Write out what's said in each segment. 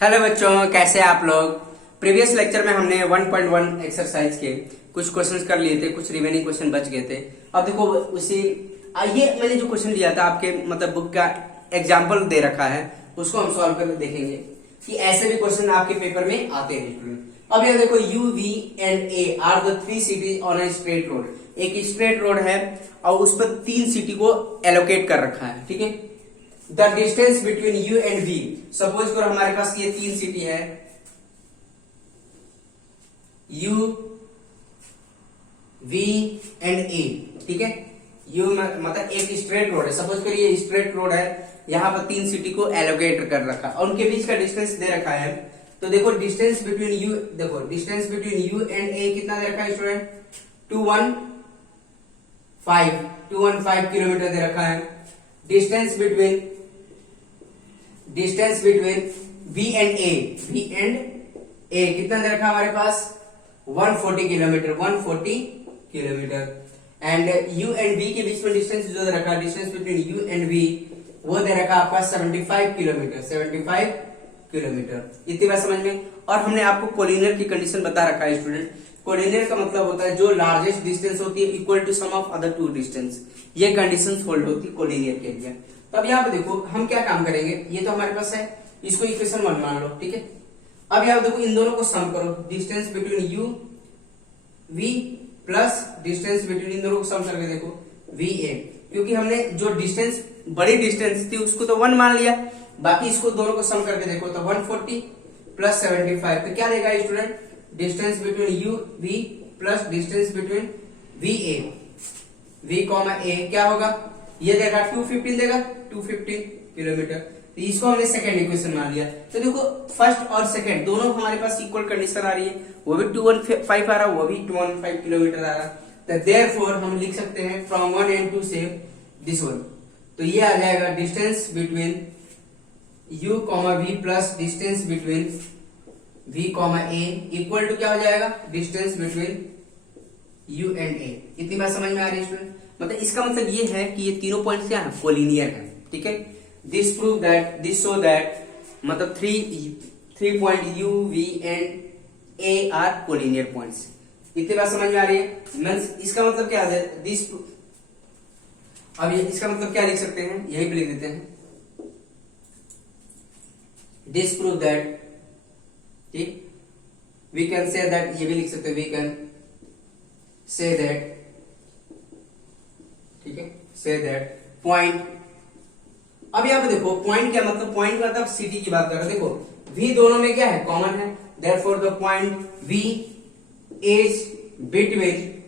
Hello बच्चों, कैसे हैं आप लोग। प्रीवियस लेक्चर में हमने 1.1 एक्सरसाइज के कुछ क्वेश्चंस कर लिए थे, कुछ रिमेनिंग क्वेश्चन बच गए थे। अब देखो उसी ये मैंने जो क्वेश्चन लिया था आपके मतलब बुक का एग्जांपल दे रखा है, उसको हम सॉल्व करके देखेंगे कि ऐसे भी क्वेश्चन आपके पेपर में आते हैं स्टूडेंट। अब यहाँ देखो U, V and A are the three cities on a straight road. एक स्ट्रेट रोड है और उस पर तीन सिटी को एलोकेट कर रखा है, ठीक है। The distance between U and V, suppose करो हमारे पास ये तीन सिटी है U, V एंड A, ठीक है। U मतलब एक स्ट्रेट रोड है, सपोज करिए ये स्ट्रेट रोड है, यहाँ पर तीन सिटी को एलोकेट कर रखा है और उनके बीच का डिस्टेंस दे रखा है। तो देखो डिस्टेंस बिटवीन U, देखो distance between U and A कितना दे रखा है स्टूडेंट, 215 किलोमीटर दे रखा है। Distance between V and A कितना दे रखा है हमारे पास, 140 kilometre. And U and V के बीच में डिस्टेंस जो दे रखा है, distance between U and V वो दे रखा है आपका 75 किलोमीटर। इतनी बात समझ में। और हमने आपको कोलिनियर की कंडीशन बता रखा है स्टूडेंट। कोलिनियर का मतलब होता है जो लार्जेस्ट डिस्टेंस होती है equal to sum of other two distance, ये कंडीशन होल्ड होती है कोलिनियर के लिए। तो अब यहाँ पे देखो हम क्या काम करेंगे, ये तो हमारे पास है, इसको इक्वेशन 1 मान लो, ठीक है। अब यहाँ देखो इन दोनों को सम करो, distance between U V plus distance between इन दोनों को सम करके देखो VA, क्योंकि हमने जो डिस्टेंस बड़ी डिस्टेंस थी उसको तो 1 मान लिया, बाकी इसको दोनों को सम करके देखो तो 140 प्लस 75, तो क्या देगा student, distance between U V plus distance between V A क्या होगा, ये देगा 215 देगा 215 किलोमीटर। तो इसको हमने सेकंड इक्वेशन मान लिया। तो देखो फर्स्ट और सेकंड दोनों हमारे पास इक्वल कंडीशन आ रही है, वो भी 215 आ रहा है, वो भी 215 किलोमीटर आ रहा है। तो देयरफॉर हम लिख सकते हैं फ्रॉम 1 and 2 से दिस वन, तो ये आ जाएगा distance between U, V plus distance between V, A equal to क्या हो जाएगा, distance between U and A। इतनी बात समझ में आ रही है स्टूडेंट। मतलब इसका मतलब ये है कि ये तीनों पॉइंट्स क्या है, कोलिनियर है, ठीक है। This prove that, this show that मतलब three point U, V and A are collinear points. इतनी बात समझ में आ रही है। मींस इसका मतलब क्या है, दिस, अब ये इसका मतलब क्या लिख सकते हैं, यही पे लिख देते हैं, दिस प्रूव दैट, ठीक। वी कैन से दैट, ये भी लिख सकते हैं, वी कैन से दैट, ठीक है, से दैट पॉइंट। अब यहाँ पे देखो पॉइंट क्या मतलब, पॉइंट का मतलब सिटी की बात कर रहे हैं। देखो V दोनों में क्या है, कॉमन है, therefore the point V is between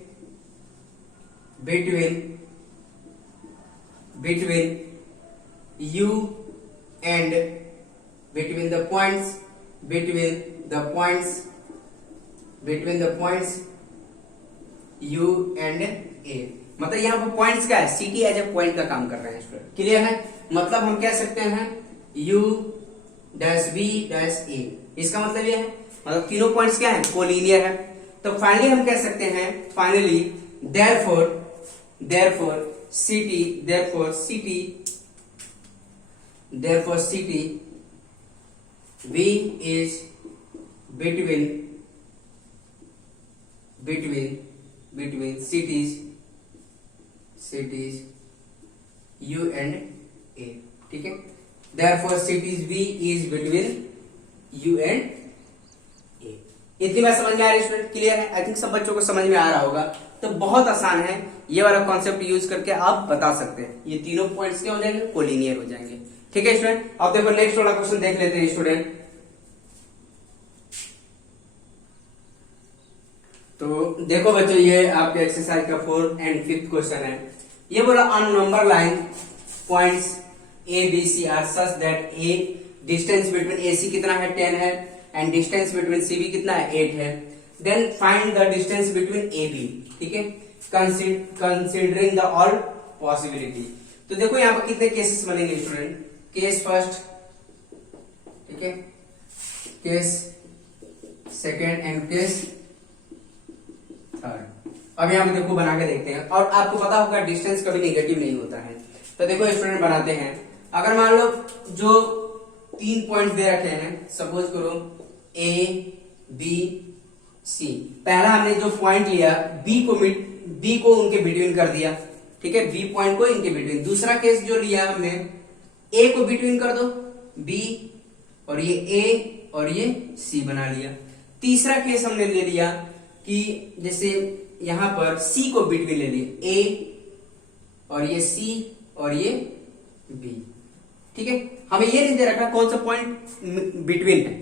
U and between the points U and A। मतलब यहाँ पर पॉइंट्स क्या है, सिटी एज ए पॉइंट का काम कर रहे हैं स्टूडेंट, क्लियर है। मतलब हम कह सकते हैं U dash V dash A, इसका मतलब ये है, मतलब तीनों पॉइंट्स क्या है, कोलिनियर है। तो फाइनली हम कह सकते हैं, finally therefore city V is between cities U and A, ठीक है। Therefore cities V is between U and A। इतनी बात समझ में आ रही है स्टूडेंट, क्लियर है। आई थिंक सब बच्चों को समझ में आ रहा होगा। तो बहुत आसान है, ये वाला कॉन्सेप्ट यूज करके आप बता सकते हैं, ये तीनों पॉइंट्स क्या हो जाएंगे, कोलिनियर हो जाएंगे, ठीक है स्टूडेंट। अब देखो नेक्स्ट वाला क्वेश्चन देख लेते हैं स्टूडेंट। तो देखो बच्चों, ये आपके एक्सरसाइज का 4th and 5th क्वेश्चन है। ये बोला on number line points A B C are such that A distance between AC कितना है, 10 है, एंड डिस्टेंस बिटवीन CB कितना है, 8 है। Then find the distance between AB, ठीक है, कंसिडरिंग द ऑल पॉसिबिलिटी। तो देखो यहाँ पर कितने केसेस बनेंगे स्टूडेंट, केस फर्स्ट, ठीक है, case second and case third. अब यहाँ पे देखो बना के देखते हैं, और आपको पता होगा डिस्टेंस कभी नेगेटिव नहीं होता है। तो देखो स्टूडेंट बनाते हैं, अगर मान लो जो 3 पॉइंट दे रखे हैं, सपोज करो ए बी सी। पहला हमने जो पॉइंट लिया बी को उनके बिटवीन कर दिया, ठीक है, बी पॉइंट को इनके बिटवीन। दूसरा केस जो लिया हमने ए को बिटवीन कर दो बी, और ये ए और ये सी बना लिया। तीसरा केस हमने ले लिया कि जैसे यहां पर सी को बिटवीन ले लिया, ए और ये सी और ये बी, ठीक है। हमें ये नहीं दे रखा कौन सा पॉइंट बिटवीन है,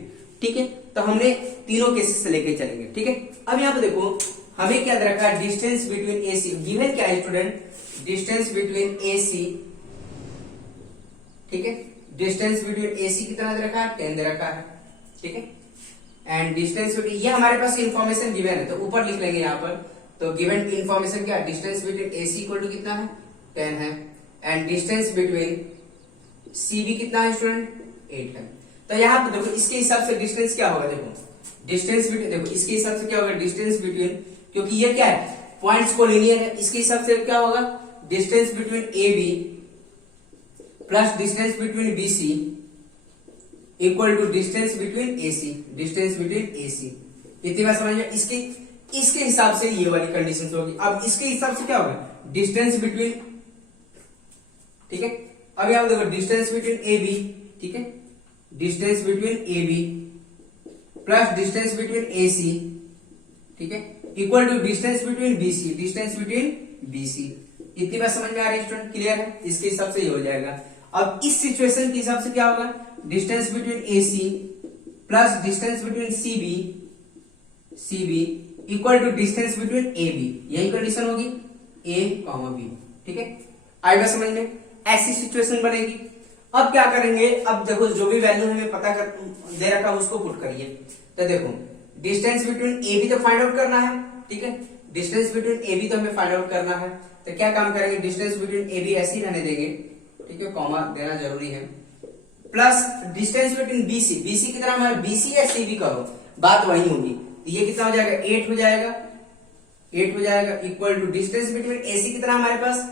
ठीक है, तो हमने तीनों केसेस से लेके चलेंगे, ठीक है। अब यहां पर देखो हमें क्या दे रखा है, distance between A C. Given क्या है student, distance between A C, ठीक है, डिस्टेंस बिटवीन ए सी कितना दे रखा है, 10 दे रखा है, ठीक है। एंड डिस्टेंस बिटवीन, ये हमारे पास इंफॉर्मेशन गिवन है तो ऊपर लिख लेंगे यहाँ पर। तो गिवन इंफॉर्मेशन क्या, distance between A C equal to कितना है, 10 है। And distance between C B कितना है स्टूडेंट, 8 है। तो यहाँ पर देखो इसके हिसाब से डिस्टेंस क्या होगा, देखो डिस्टेंस बिटवीन, देखो इसके हिसाब से क्या होगा, डिस्टेंस बिटवीन, क्योंकि ये क्या है पॉइंट्स को लीनियर है, इसके हिसाब से क्या होगा, distance between A B plus distance between B C equal to distance between A C, distance between A C. इतनी बात समझ में, इसके हिसाब से ये वाली कंडीशन होगी। अब इसके हिसाब से क्या होगा, डिस्टेंस बिटवीन, ठीक है। अब यहां देखो डिस्टेंस बिटवीन ए बी, ठीक है, distance between A B plus distance between A C, ठीक है, equal to distance between B C, distance between B C. इतनी बात समझ में आ रही है स्टूडेंट, क्लियर है। इसके हिसाब से ये हो जाएगा। अब इस सिचुएशन के हिसाब से क्या होगा, distance between A C plus distance between C B equal to distance between A B, यही कंडीशन होगी ए कॉमा बी, ठीक है। आएगा समझ में, ऐसी सिचुएशन बनेगी। अब क्या करेंगे, अब देखो जो भी वैल्यू हमें पता कर दे रखा उसको पुट करिए। तो देखो डिस्टेंस बिटवीन ए बी तो फाइंड आउट करना है, ठीक है, डिस्टेंस बिटवीन ए बी तो हमें फाइंड आउट करना है। तो क्या काम करेंगे, डिस्टेंस बिटवीन ए बी ऐसे ही रहने देंगे, ठीक है, कॉमा देना जरूरी है, plus distance between BC, BC कितना हमारा, बीसी या सीबी का हो बात वही होगी। तो ये कितना हो जाएगा, 8 हो जाएगा, 8 हो जाएगा, equal to distance between A C कितना हमारे पास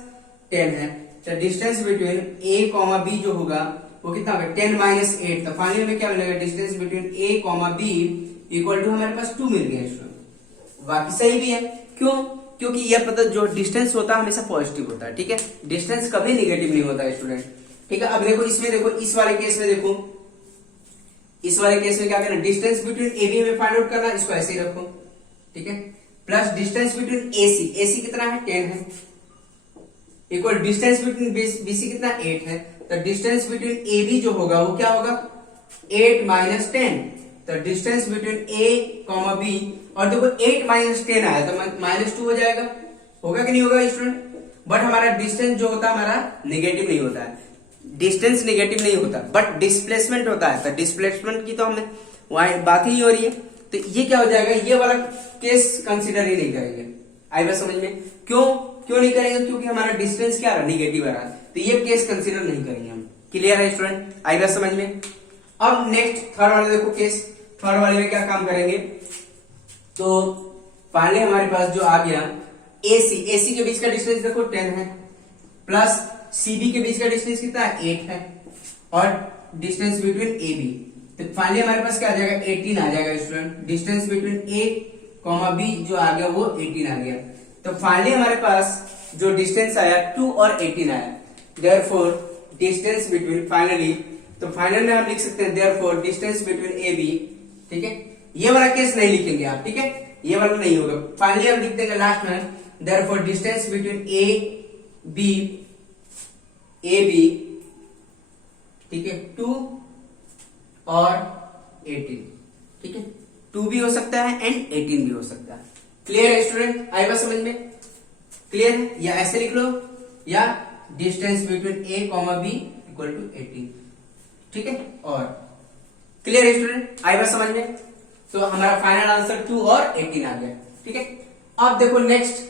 10 है। तो distance between A comma B जो होगा वो कितना होगा, 10 माइनस 8। तो फाइनल में क्या मिलेगा, distance between A comma B equal to हमारे पास 2 मिल गया। बाकी सही भी है, क्यों, क्योंकि यह पता जो डिस्टेंस होता है हमेशा पॉजिटिव होता है, ठीक है, डिस्टेंस कभी निगेटिव नहीं होता है स्टूडेंट, ठीक है। अब देखो इसमें, देखो इस वाले केस में, देखो इस वाले केस में क्या करना, डिस्टेंस बिटवीन ए बी हमें फाइंड आउट करना, इसको ऐसे ही रखो, ठीक है, plus distance between AC, AC कितना है 10 है, इक्वल डिस्टेंस बिटवीन बीसी कितना 8 है। तो डिस्टेंस बिटवीन ए बी जो होगा वो क्या होगा, 8 माइनस 10। तो distance between A comma B, और देखो 8 माइनस 10 आया तो -2 हो जाएगा, होगा कि नहीं होगा स्टूडेंट। बट हमारा डिस्टेंस जो होता है हमारा नेगेटिव नहीं होता है, डिस्टेंस नेगेटिव नहीं होता, बट डिस्प्लेसमेंट होता है। तो डिस्प्लेसमेंट की तो हमने वहां बात ही हो रही है। तो ये क्या हो जाएगा, ये वाला केस कंसीडर ही नहीं करेंगे। आएगा समझ में, क्यों नहीं करेंगे, क्योंकि हमारा डिस्टेंस क्या रहा, निगेटिव आ रहा है, तो ये केस कंसीडर नहीं करेंगे हम। क्लियर है स्टूडेंट, आएगा समझ में। अब नेक्स्ट थर्ड वाले देखो केस, थर्ड वाले में क्या काम करेंगे, तो पहले हमारे पास जो आ गया एसी के बीच का डिस्टेंस देखो 10 है, प्लस सीबी के बीच का डिस्टेंस कितना है 8 है, और डिस्टेंस बिटवीन ए बी, तो फाइनली हमारे पास क्या आ जाएगा 18 आ जाएगा student. Distance between A comma B जो आ गया वो 18 आ गया। तो फाइनली हमारे पास जो डिस्टेंस आया 2 और 18 आया, देयरफॉर डिस्टेंस बिटवीन, फाइनली तो फाइनल में हम लिख सकते हैं therefore distance between A B, ठीक है। ये वाला केस नहीं लिखेंगे आप, ठीक है, ये वाला नहीं होगा। फाइनली हम लिख देंगे लास्ट में therefore distance between A B, ठीक है, 2 और 18, ठीक है, 2 भी हो सकता है एंड 18 भी हो सकता है। क्लियर है स्टूडेंट, आएगा समझ में, क्लियर है। या ऐसे लिख लो, या distance between A comma B equal to 18, ठीक है। और क्लियर है स्टूडेंट, आएगा समझ में। तो हमारा फाइनल आंसर 2 और 18 आ गया, ठीक है। अब देखो नेक्स्ट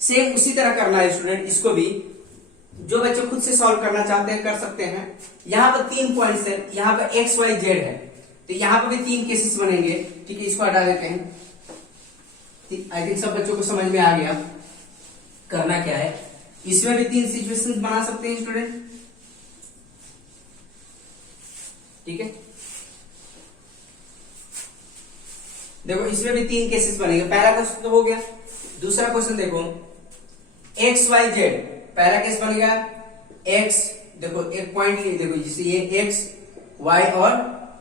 सेम उसी तरह करना है स्टूडेंट, इसको भी जो बच्चे खुद से सॉल्व करना चाहते हैं कर सकते हैं। यहां पर 3 पॉइंट्स है, यहां पर एक्स वाई जेड है, तो यहां पर भी 3 केसेस बनेंगे, ठीक है। इसको हटा देते हैं, आई थिंक सब बच्चों को समझ में आ गया करना क्या है। इसमें भी 3 सिचुएशंस बना सकते हैं स्टूडेंट। ठीक है। देखो इसमें भी 3 केसेस बनेंगे। पहला क्वेश्चन तो हो गया। दूसरा क्वेश्चन देखो एक्स वाई जेड। पहला केस बनेगा एक्स, देखो एक पॉइंट देखो जिससे ये एक्स वाई और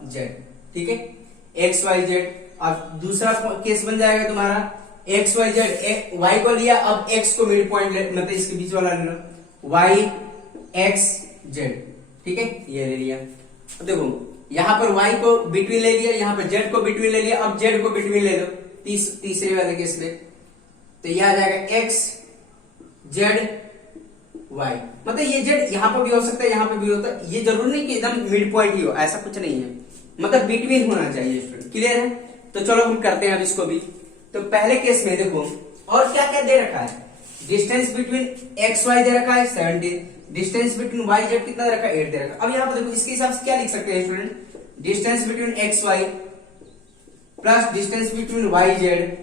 जेड, ठीक है, एक्स वाई जेड। अब दूसरा केस बन जाएगा तुम्हारा एक्स वाई जेड, वाई को लिया, अब एक्स को मिड पॉइंट मतलब इसके बीच वाला लेना, वाई एक्स जेड, ठीक है, ये ले लिया। अब देखो यहां पर y को बिटवीन ले लिया, यहां पर z को बिटवीन ले लिया, अब z को बिटवीन ले लो तीसरे वाले केस में, तो यह आ जाएगा x z y। मतलब ये z यहां पर भी हो सकता है, यहां पर भी होता है, ये जरूर नहीं कि एकदम मिड पॉइंट ही हो, ऐसा कुछ नहीं है, मतलब बिटवीन होना चाहिए स्टूडेंट। क्लियर है? तो चलो हम करते हैं अब इसको भी। तो पहले केस में देखो और क्या क्या दे रखा है, distance between X why they रखा है 17, डिस्टेंस बिटवीन वाई जेड कितना दे रखा है 8 दे रखा है। अब यहाँ पर देखो इसके हिसाब से क्या लिख सकते हैं student, distance between X Y plus distance between Y Z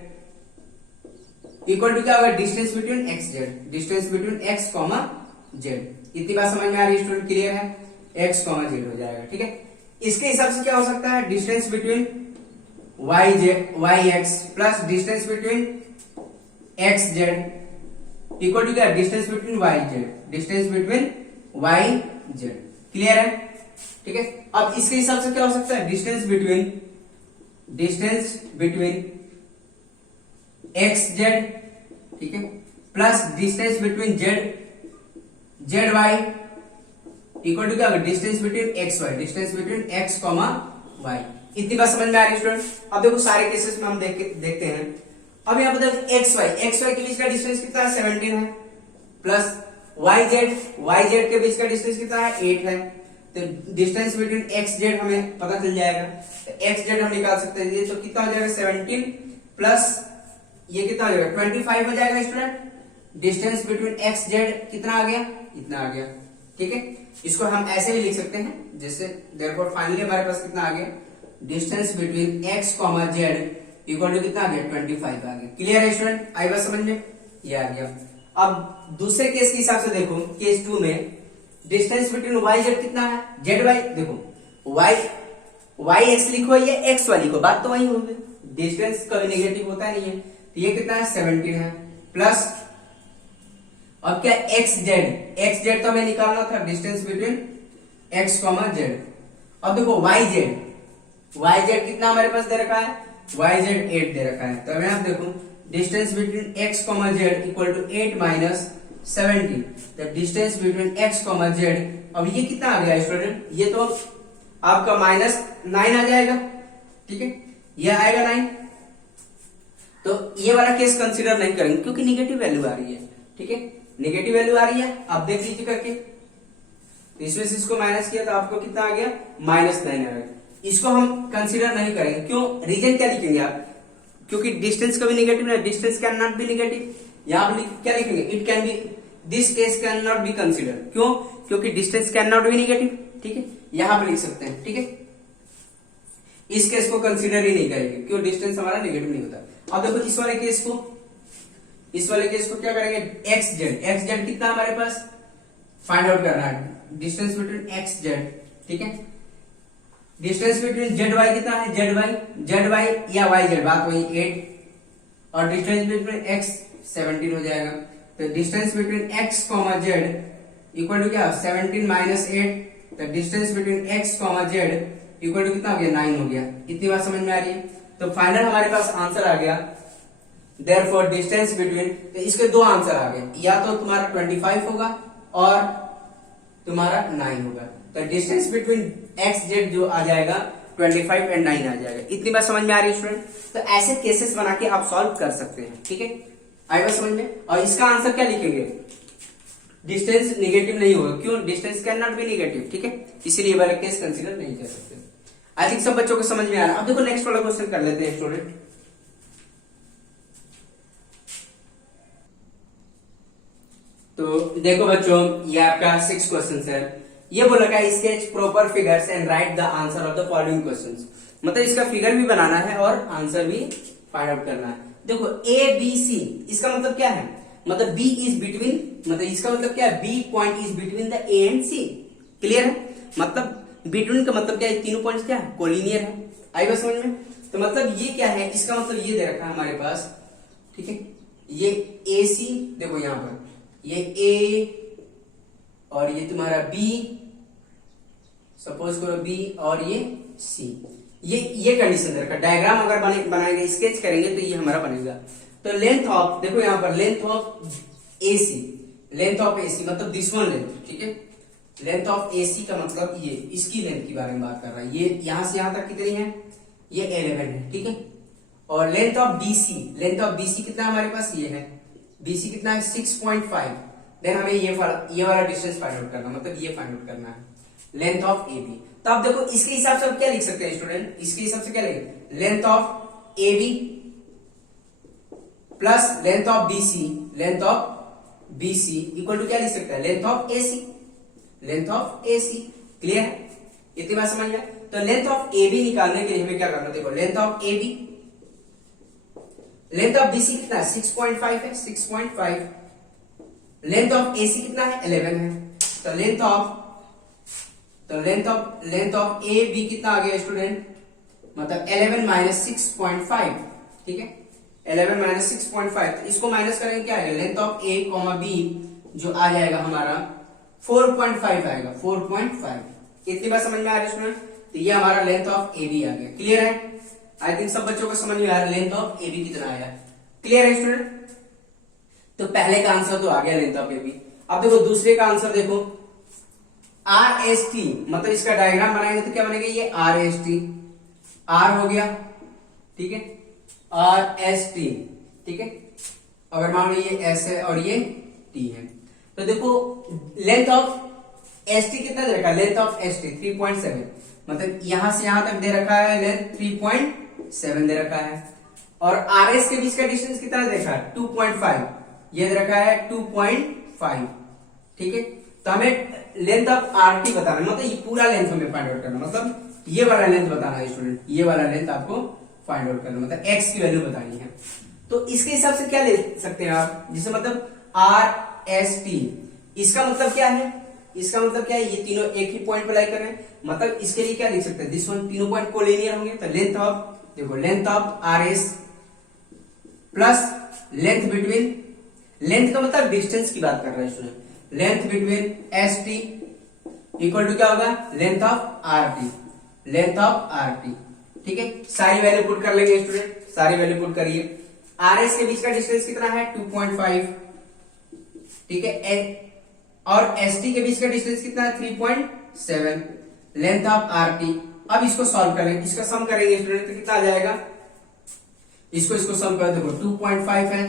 equal to क्या होगा, distance between x Z, distance between X comma Z. इतनी बात समझ में आ रही है स्टूडेंट? क्लियर है? एक्स कॉमा जेड हो जाएगा, ठीक है। इसके हिसाब से क्या हो सकता है, distance between Y Z y x plus distance between x z equal to क्या, distance between Y z, distance between Y z. Clear है? ठीक है। अब इसके हिसाब से क्या हो सकता है, डिस्टेंस बिटवीन एक्स जेड, ठीक है, plus distance between Z Y equal to क्या होगा, distance between X Y, distance between X comma Y. इतनी बात समझ में आ रही है स्टूडेंट? अब देखो सारे केसेस में हम देखते हैं। अब यहाँ पर देखो एक्स वाई के बीच का डिस्टेंस कितना है, 17 है, प्लस वाई जेड के बीच का डिस्टेंस कितना है, 8 है। तो डिस्टेंस बिटवीन एक्स जेड हमें पता चल जाएगा, तो एक्स जेड हम निकाल सकते हैं, तो कितना हो जाएगा 17 प्लस ये कितना हो जाएगा 25 हो जाएगा student. Distance between x Z कितना आ गया, इतना आ गया, ठीक है। इसको हम ऐसे भी लिख सकते हैं जैसे देयरफॉर फाइनली हमारे पास कितना आ गया, distance between X comma Z equal to कितना आ गया, 25 आ गया। क्लियर है स्टूडेंट? आई बात समझ में? ये आ गया। अब दूसरे केस के हिसाब से देखो, केस 2 में डिस्टेंस बिटवीन वाई जेड कितना है, जेड वाई, देखो वाई एक्स लिखो या एक्स वाई लिखो, बात तो वही होगी, डिस्टेंस कभी नेगेटिव होता नहीं है। तो ये कितना है 17 है, प्लस अब क्या एक्स जेड तो हमें निकालना था, distance between X comma Z. अब देखो वाई जेड कितना हमारे पास दे रखा है, वाई जेड 8 दे रखा है। तो अब यहाँ देखो distance between X comma Z equal to 8 minus 17, the distance between X comma Z. अब ये कितना आ गया स्टूडेंट, ये तो आपका -9 आ जाएगा, ठीक है, ये आएगा 9। तो ये वाला केस कंसीडर नहीं करेंगे क्योंकि निगेटिव वैल्यू आ रही है, ठीक है, निगेटिव वैल्यू आ रही है, आप देख लीजिए करके। तो इसमें से इसको माइनस किया तो आपको कितना आ गया, -9 आ गया। इसको हम कंसीडर नहीं करेंगे, क्यों, रीजन क्या लिखेंगे आप, क्योंकि डिस्टेंस कभी निगेटिव नहीं, distance can not be negative. यहां पर क्या लिखेंगे, it can be, this case can not be consider, क्यों, क्योंकि distance can not be negative, ठीक है, यहां पर लिख सकते हैं, ठीक है। इस केस को कंसीडर ही नहीं करेंगे क्यों, डिस्टेंस हमारा निगेटिव नहीं होता। अब देखो इस वाले केस को क्या करेंगे, एक्स जेड कितना हमारे पास फाइंड आउट करना है, डिस्टेंस बिटवीन एक्स जेड, ठीक है, डिस्टेंस बिटवीन जेड वाई कितना है, जेड वाई या वाई जेड, बात वही 8, और डिस्टेंस बिटवीन एक्स 17 हो जाएगा। तो distance between X comma Z equal to क्या, 17 माइनस 8, तो distance between X comma Z equal to कितना हो गया, 9 हो गया। इतनी बात समझ में आ रही है? तो फाइनल हमारे पास आंसर आ गया, देयरफॉर डिस्टेंस बिटवीन, तो इसके 2 आंसर आ गए, या तो तुम्हारा 25 होगा और तुम्हारा 9 होगा। तो डिस्टेंस बिटवीन एक्स जेड जो आ जाएगा 25 एंड 9 आ जाएगा। इतनी बात समझ में आ रही है स्टूडेंट? तो ऐसे केसेस बना के आप सॉल्व कर सकते हैं, ठीक है, आई बात समझ में? और इसका आंसर क्या लिखेंगे, डिस्टेंस निगेटिव नहीं होगा, क्यों, distance can not be negative, ठीक है, इसीलिए वाला केस कंसीडर नहीं कर सकते। आई थिंक सब बच्चों को समझ में आ रहा है। अब देखो नेक्स्ट वाला क्वेश्चन कर लेते हैं स्टूडेंट। तो देखो बच्चों, ये आपका 6 क्वेश्चन है। ये बोला क्या, sketch proper figures and right the answer of the following questions, मतलब इसका फिगर भी बनाना है और आंसर भी फाइंड आउट करना है। देखो ए बी सी, इसका मतलब क्या है, मतलब बी इज बिटवीन, मतलब इसका मतलब क्या है, B point is between the A and C. Clear है? मतलब बिटवीन का मतलब क्या है, तीनों पॉइंट्स क्या है, कोलिनियर है। आई बात समझ में? तो मतलब ये क्या है, इसका मतलब ये दे रखा है हमारे पास, ठीक है, ये ए सी, देखो यहां पर ये ए और ये तुम्हारा बी, सपोज करो बी और ये सी, ये कंडीशन दे रखा। डायग्राम अगर बनाएंगे, स्केच करेंगे तो ये हमारा बनेगा। तो लेंथ ऑफ, देखो यहां पर length of A C, length of A C मतलब दिस वन लेंथ, ठीक है, लेंथ ऑफ ए सी का मतलब ये इसकी लेंथ के बारे में बात कर रहा है। ये यहां से यहां तक कितनी है, ये 11 है, ठीक है। और length of BC, length of BC कितना हमारे पास, ये है, बीसी कितना है 6.5। देन हमें ये वाला डिस्टेंस फाइंड आउट करना, मतलब ये फाइंड आउट करना है, लेंथ ऑफ ए बी। तो आप देखो इसके हिसाब से आप क्या लिख सकते हैं स्टूडेंट, इसके हिसाब से क्या लिखेंगे, length of A B plus length of BC, length of BC equal to क्या लिख सकते हैं, length of A C, length of A C. Clear है, इतनी बात समझ में? तो लेंथ ऑफ ए बी निकालने के लिए हमें क्या करना, देखो length of A B, length of BC कितना है 6.5 है, 6.5, लेंथ ऑफ ए सी कितना है 11 है। तो लेंथ ऑफ ए बी कितना आ गया स्टूडेंट, मतलब 11 माइनस 6.5, ठीक है, 11 माइनस 6.5। तो इसको माइनस करेंगे क्या आएगा, length of A comma B जो आ जाएगा हमारा 4.5 आएगा, 4.5। इतनी बात समझ में आ रही है स्टूडेंट? तो ये हमारा लेंथ ऑफ ए बी आ गया। क्लियर है? आई थिंक सब बच्चों को समझ में आ रहा है लेंथ ऑफ ए बी कितना आया। क्लियर है स्टूडेंट? तो पहले का आंसर तो आ गया लेंथ ऑफ ए बी। अब देखो दूसरे का आंसर देखो, आर एस टी, मतलब इसका डायग्राम बनाएंगे तो क्या बनेगा, ये आर एस टी, आर हो गया, ठीक है, आर एस टी, ठीक है, अगर मान लो ये एस है और ये टी है। तो देखो लेंथ ऑफ एस टी कितना दे रखा है, लेंथ ऑफ एस टी 3.7, मतलब यहां से यहां तक दे रखा है लेंथ 3.7 दे रखा है। और आर एस के बीच का डिस्टेंस कितना दे रखा है 2.5, ये दे रखा है 2.5, ठीक है। तो हमें लेंथ ऑफ आर टी बताना, मतलब ये पूरा लेंथ हमें फाइंड आउट करना, मतलब ये वाला लेंथ बताना है स्टूडेंट, ये वाला लेंथ आपको फाइंड आउट करना, मतलब एक्स की वैल्यू बतानी है। तो इसके हिसाब से क्या ले सकते हैं आप, जैसे मतलब आर एस टी, इसका मतलब क्या है, इसका मतलब क्या है, ये तीनों एक ही पॉइंट पर लाई कर रहे हैं, मतलब इसके लिए क्या लिख सकते हैं, दिस वन, तीनों पॉइंट कोलिनियर होंगे। तो लेंथ ऑफ, देखो length of R S plus length between, length का मतलब डिस्टेंस की बात कर रहे हैं student, length between S T equal to क्या होगा, length of R T, length of R T, ठीक है। सारी वैल्यू पुट कर लेंगे स्टूडेंट, सारी वैल्यू पुट करिए। आर एस के बीच का डिस्टेंस कितना है 2.5, ठीक है, और एस टी के बीच का डिस्टेंस कितना है 3.7, लेंथ ऑफ आर टी। अब इसको सॉल्व करेंगे, इसका सम करेंगे स्टूडेंट तो कितना आ जाएगा, इसको सम कर देखो 2.5 है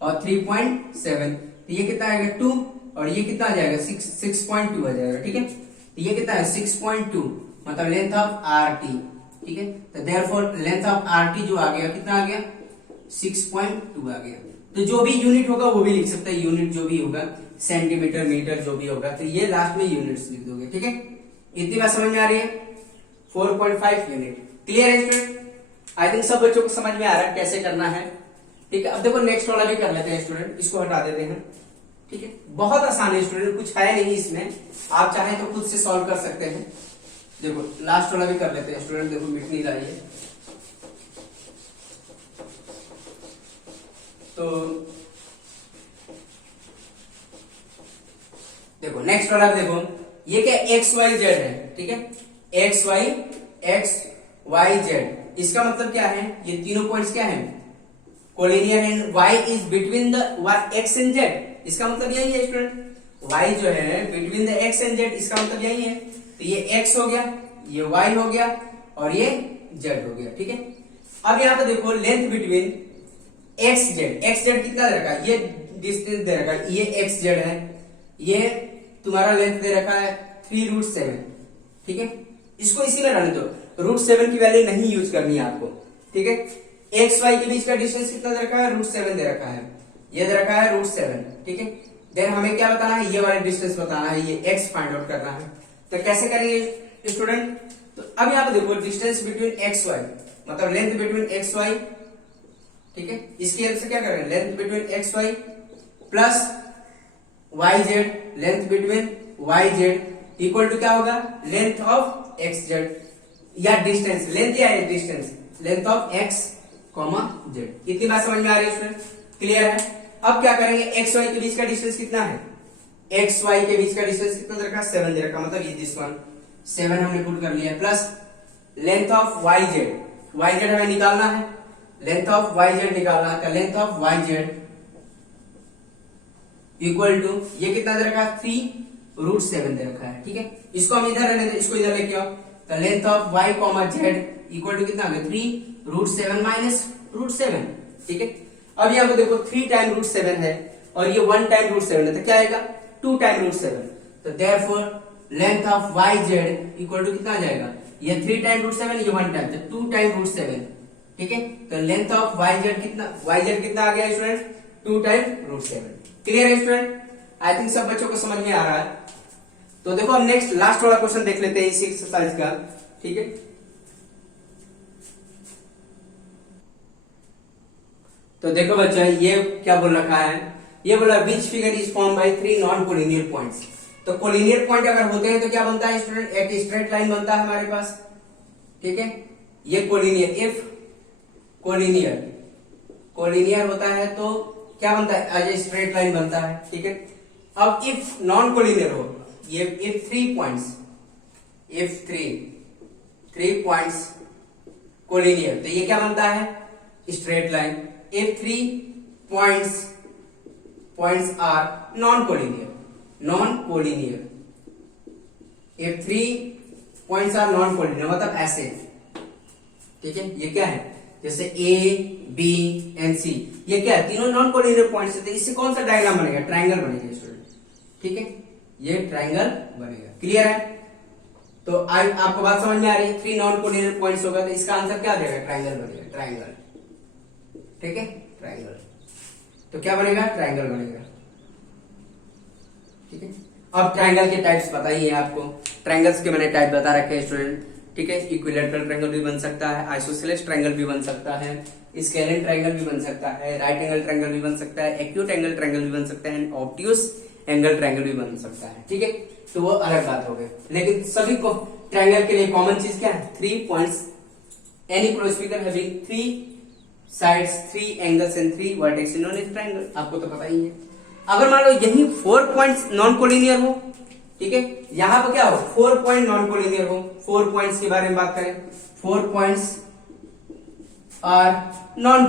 और 3.7, तो ये कितना आएगा 2, और ये कितना आ जाएगा 6.2 आ जाएगा, ठीक है। तो ये कितना है 6.2, मतलब लेंथ ऑफ आर टी, ठीक है। तो therefore length of R T जो आ गया कितना आ गया 6.2 आ गया। तो जो भी यूनिट होगा वो भी लिख सकते हैं, यूनिट जो भी होगा सेंटीमीटर मीटर जो भी होगा, तो ये लास्ट में यूनिट्स लिख दोगे, ठीक है। इतनी बात समझ में आ रही है, 4.5 यूनिट। क्लियर है स्टूडेंट? आई थिंक सब बच्चों को समझ में आ रहा है कैसे करना है, ठीक है। अब देखो नेक्स्ट वाला भी कर लेते हैं स्टूडेंट, इसको हटा देते हैं, ठीक है। बहुत आसान है स्टूडेंट, कुछ है नहीं इसमें, आप चाहे तो खुद से सॉल्व कर सकते हैं। देखो लास्ट वाला भी कर लेते हैं स्टूडेंट, देखो मिट नहीं रही है तो देखो नेक्स्ट वाला देखो, ये क्या एक्स वाई जेड है, ठीक है, एक्स वाई जेड। इसका मतलब क्या है, ये तीनों पॉइंट्स क्या है collinear and y is between the x and z, इसका मतलब यही है स्टूडेंट, y जो है between the x and z, इसका मतलब यही है। तो ये x हो गया, ये y हो गया और ये z हो गया, ठीक है। अब यहाँ पे देखो लेंथ बिटवीन x z कितना दे रखा है, ये डिस्टेंस दे रखा है, ये x z है, ये तुम्हारा लेंथ दे रखा है 3√7, ठीक है। इसको इसी में रहने दो, √7 की वैल्यू नहीं यूज करनी है आपको, ठीक है। एक्स वाई के बीच का डिस्टेंस कितना दे रखा है √7 दे रखा है, ये दे रखा है √7, ठीक है। देन हमें क्या बताना है, ये वाला डिस्टेंस बताना है, ये x फाइंड आउट करना है। तो कैसे करेंगे स्टूडेंट, तो अब यहाँ पे देखो डिस्टेंस बिटवीन एक्स वाई, मतलब लेंथ बिटवीन एक्स वाई, ठीक है। इसकी हेल्प से क्या करेंगे, length between X Y plus Y Z, length between Y Z equal to क्या होगा, लेंथ ऑफ एक्स जेड या डिस्टेंस, लेंथ या distance, length of X comma Z. इतनी बात समझ में आ रही है स्टूडेंट, क्लियर है। अब क्या करेंगे, एक्स वाई के बीच का डिस्टेंस कितना है, एक्स वाई के बीच का डिस्टेंस कितना दे रखा, 7 दे रखा, मतलब ये दिस वन 7 हमने पुट कर लिया, plus length of Y Z, Y Z हमें निकालना है, लेंथ ऑफ वाई जेड निकालना है, length of Y Z equal to ये कितना दे रखा है, 3√7 दे रखा है, ठीक है। इसको हम इधर रहने दो, इसको इधर लेके आओ, तो length of Y comma Z equal to कितना आ गया, 3√7 माइनस √7, ठीक है। अब यहाँ पे देखो 3 टाइम √7 है और ये 1 टाइम √7 है, तो क्या आएगा, 2 टाइम √7, तो therefore length of Y Z equal to कितना आ जाएगा, ये 3 टाइम √7, ये 1 टाइम, तो 2 टाइम √7, ठीक है। तो लेंथ ऑफ वाई जेड कितना आ गया स्टूडेंट, 2 टाइम √7। क्लियर है स्टूडेंट, आई थिंक सब बच्चों को समझ में आ रहा है। तो देखो हम नेक्स्ट लास्ट वाला क्वेश्चन देख लेते हैं इसी एक्सरसाइज का, ठीक है। तो देखो बच्चा, ये क्या बोल रखा है, ये बोला which figure is form by 3 non collinear points. तो कोलिनियर पॉइंट अगर होते हैं तो क्या बनता है स्टूडेंट, एक स्ट्रेट लाइन बनता है हमारे पास, ठीक है। ये कोलिनियर, इफ कोलिनियर होता है तो क्या बनता है, एज ए स्ट्रेट लाइन बनता है, ठीक है। अब इफ नॉन कोलिनियर हो, ये इफ 3 पॉइंट्स कोलिनियर, तो ये क्या बनता है, straight line. If 3 points are non collinear, if 3 points are non collinear मतलब ऐसे, ठीक है। ये क्या है, जैसे ए बी एंड सी, ये क्या है, तीनों नॉन कोलिनियर पॉइंट्स है, तो इससे कौन सा डायग्राम बनेगा, ट्रायंगल बनेगा स्टूडेंट, ठीक है। ये ट्रायंगल बनेगा, क्लियर है। तो आपको बात समझ में आ रही है, 3 नॉन कोलिनियर पॉइंट्स होगा तो इसका आंसर क्या देगा, ट्रायंगल बनेगा, ट्रायंगल, ठीक है, ट्रायंगल। तो क्या बनेगा, ट्रायंगल बनेगा, ठीक है। अब ट्रायंगल के टाइप्स पता ही है आपको, ट्रायंगल्स के मैंने टाइप बता रखे हैं स्टूडेंट, ठीक है। इक्विलैटरल ट्रायंगल भी बन सकता है, आइसोसेलेस ट्रायंगल भी बन सकता है, स्केलिन ट्रायंगल भी बन सकता है, राइट एंगल ट्रायंगल भी बन सकता है, एक्यूट एंगल ट्रायंगल भी बन सकता है, ऑब्ट्यूस एंगल ट्रायंगल भी बन सकता है, ठीक है। तो वो अलग बात हो गई, लेकिन सभी को ट्रायंगल के लिए कॉमन चीज क्या है, 3 points, any close figure having 3 sides, 3 angles and 3 vertex known as triangle, आपको तो पता ही है। अगर मान लो यही 4 पॉइंट्स नॉन कोलिनियर हो, ठीक है, यहां पर क्या हो, 4 पॉइंट नॉन कोलिनियर हो, 4 पॉइंट्स के बारे में बात करें, 4 पॉइंट्स आर नॉन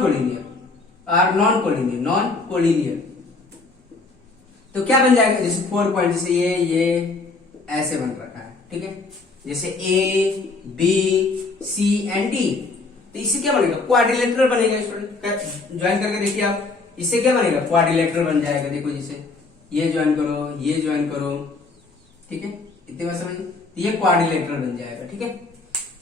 कोलिनियर, तो क्या बन जाएगा, जैसे 4 पॉइंट, जैसे ये ऐसे बन रखा है, ठीक है, जैसे A B C and D, तो इससे क्या बनेगा, क्वाड्रिलेटरल बनेगा स्टूडेंट, ज्वाइन करके देखिए आप, इससे क्या बनेगा, क्वाड्रिलेटरल बन जाएगा। देखो जैसे ये ज्वाइन करो, ये ज्वाइन करो, ठीक है, इतने बात समझिए, ये क्वाड्रिलेटरल बन जाएगा, ठीक है।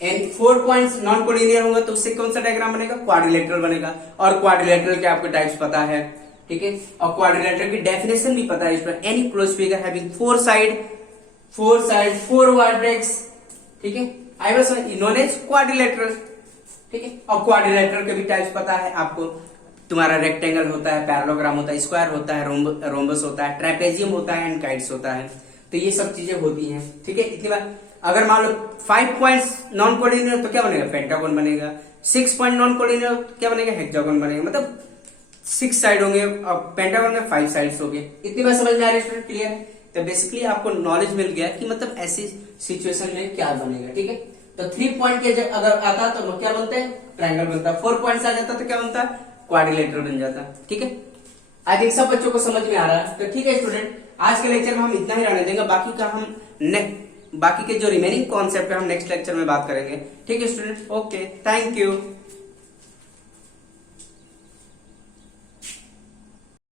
एंड 4 पॉइंट्स नॉन कोलिनियर होगा तो उससे कौन सा डायग्राम बनेगा, क्वाड्रिलेटरल बनेगा। और क्वाड्रिलेटरल के आपको टाइप्स पता है, ठीक है, और क्वाड्रिलेटरल की डेफिनेशन भी पता है इस पर, any close figure having 4 side 4 vertex, ठीक है, I was known as quadrilateral, ठीक है। और क्वाड्रिलेटरल के भी टाइप्स पता है आपको, तुम्हारा रेक्टेंगल होता है, पैरेललोग्राम होता है, स्क्वायर होता है, रोम्बस होता है, ट्रेपेजियम होता है एंड काइट्स होता है, तो ये सब चीजें होती हैं, ठीक है। इतनी बार अगर मान लो 5 पॉइंट्स नॉन कोलिनियर तो क्या बनेगा, पेंटागन बनेगा, 6 पॉइंट नॉन कोलिनियर तो क्या बनेगा, हेक्सागन बनेगा, मतलब 6 साइड होंगे और पेंटागन में 5 साइड्स होंगे। इतनी बात समझ में आ रही है स्टूडेंट, क्लियर है। तो बेसिकली आपको नॉलेज मिल गया कि मतलब ऐसी सिचुएशन में क्या बनेगा, ठीक है। तो 3 पॉइंट के अगर आता तो क्या बनता है, ट्रायंगल बनता, 4 पॉइंट्स आ जाता तो क्या बनता, क्वाड्रिलेटरल बन जाता, ठीक है। आई थिंक सब बच्चों को समझ में आ रहा है। तो ठीक है स्टूडेंट, आज के लेक्चर में हम इतना ही रहने देंगे, बाकी के जो रिमेनिंग कॉन्सेप्ट है हम नेक्स्ट लेक्चर में बात करेंगे, ठीक है स्टूडेंट। Okay, thank you.